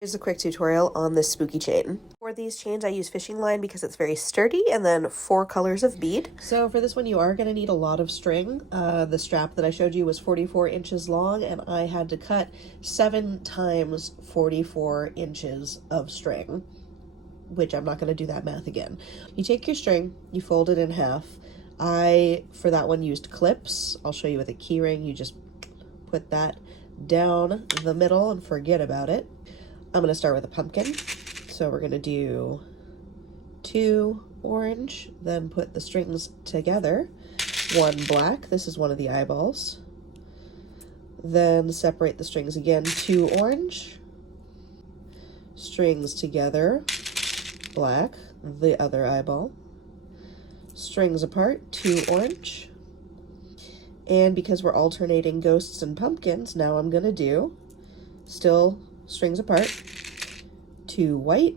Here's a quick tutorial on this spooky chain. For these chains, I use fishing line because it's very sturdy, and then 4 colors of bead. So for this one, you are going to need a lot of string. The strap that I showed you was 44 inches long, and I had to cut 7 times 44 inches of string, which I'm not going to do that math again. You take your string, you fold it in half. I, for that one, used clips. I'll show you with a key ring. You just put that down the middle and forget about it. I'm going to start with a pumpkin. So we're going to do 2 orange, then put the strings together. 1 black, this is one of the eyeballs. Then separate the strings again, 2 orange. Strings together, black, the other eyeball. Strings apart, 2 orange. And because we're alternating ghosts and pumpkins, now I'm going to do still strings apart, 2 white,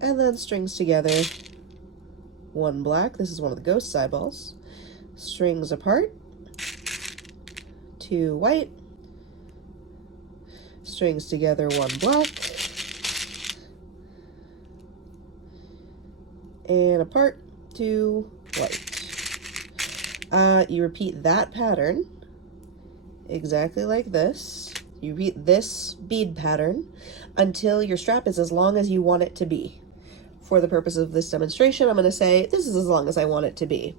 and then strings together, 1 black. This is one of the ghost eyeballs. Strings apart, 2 white, strings together, 1 black, and apart, 2 white. You repeat that pattern exactly like this. You repeat this bead pattern until your strap is as long as you want it to be. For the purpose of this demonstration, I'm going to say this is as long as I want it to be.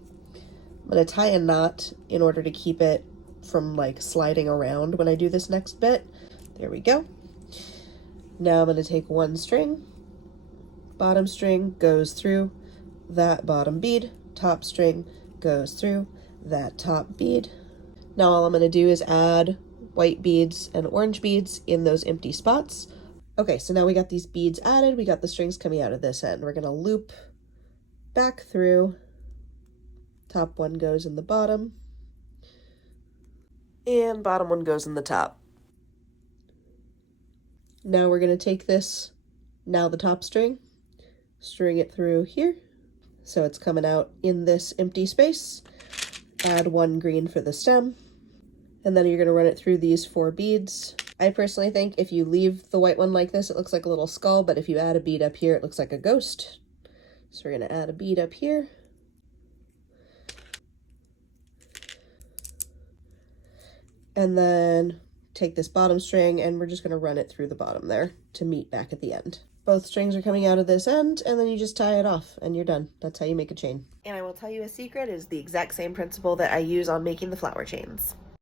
I'm going to tie a knot in order to keep it from like sliding around when I do this next bit. There we go. Now I'm going to take 1 string, bottom string goes through that bottom bead, top string goes through that top bead. Now all I'm going to do is add white beads and orange beads in those empty spots. Okay, so now we got these beads added, we got the strings coming out of this end. We're gonna loop back through. Top one goes in the bottom, and bottom one goes in the top. Now we're gonna take this, now the top string, string it through here, so it's coming out in this empty space. Add 1 green for the stem. And then you're going to run it through these 4 beads. I personally think if you leave the white one like this, it looks like a little skull, but if you add a bead up here, it looks like a ghost. So we're going to add a bead up here. And then take this bottom string, and we're just going to run it through the bottom there to meet back at the end. Both strings are coming out of this end, and then you just tie it off, and you're done. That's how you make a chain. And I will tell you a secret, is the exact same principle that I use on making the flower chains.